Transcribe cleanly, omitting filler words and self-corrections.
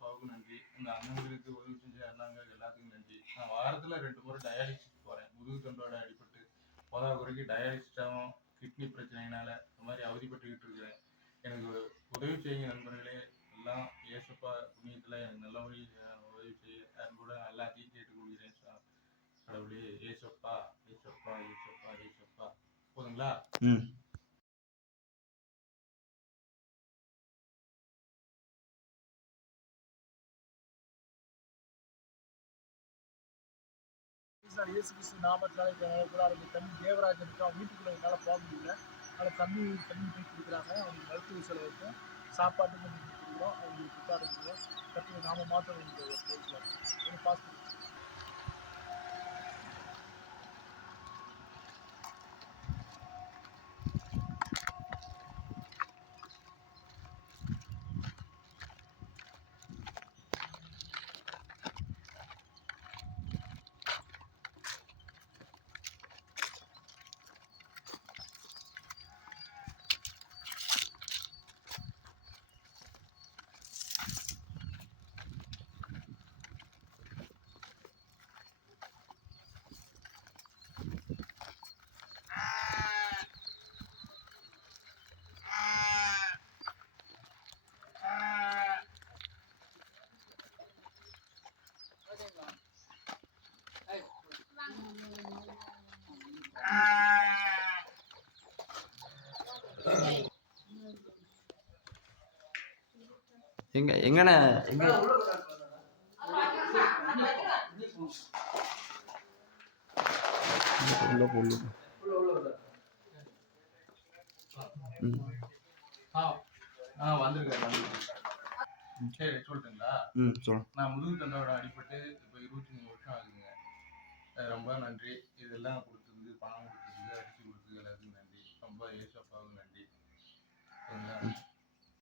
ஏசப்பாவுக்கும் நன்றி. இந்த அண்ணன்களுக்கு உதவி செஞ்ச அண்ணாங்க எல்லாத்துக்கும் நன்றி. நான் வாரத்துல 2 முறை டயாலிசிஸ் போறேன். முதுகு தண்டோட அடிபட்டு குறைக்கு டயாலிசிஸாகவும் கிட்னி பிரச்சனையினால இந்த மாதிரி அவதிப்பட்டுக்கிட்டு இருக்கிறேன். எனக்கு உதவி செய்யுங்க நண்பர்களே. எல்லாம் ஏசப்பா புண்ணியத்துல எனக்கு நல்லபடி உதவி செய்ய கூட எல்லாத்தையும் கேட்டுக்கொள்கிறேன். கடவுளே ஏசப்பா ஏசப்பா ஏசப்பா ஏசப்பா. போதுங்களா? இயேசு கிறிஸ்து நாமத்தினால தம்பி தேவராஜனுக்கு அவன் வீட்டுக்குள்ள என்னால் போக முடியல. அதில் தண்ணி போய் கொடுக்குறாங்க. அவங்களுக்கு மருத்துவ செலவுக்கும் சாப்பாட்டுக்கும் கொடுக்குறோம். அவங்களுக்கு புத்தாடுக்கிறோம். கற்றுக்க நாம மாத்திரம் இந்த பாஸ்போர்ட் எங்கண்ணே உள்ள போடலாம். வந்திருக்கேன். சரி சொல்லட்டுங்களா? சொல்லு. நான் முதுகு தண்டோட அடிபட்டு இப்போ 23 வருஷம் ஆகுதுங்க. ரொம்ப நன்றி. இதெல்லாம் கொடுத்தது, பணம் கொடுத்தது, அரிசி கொடுத்தது எல்லாத்துக்கும் நன்றி. ரொம்ப ஏசப்பாவுக்கு நன்றி. சரிங்களா?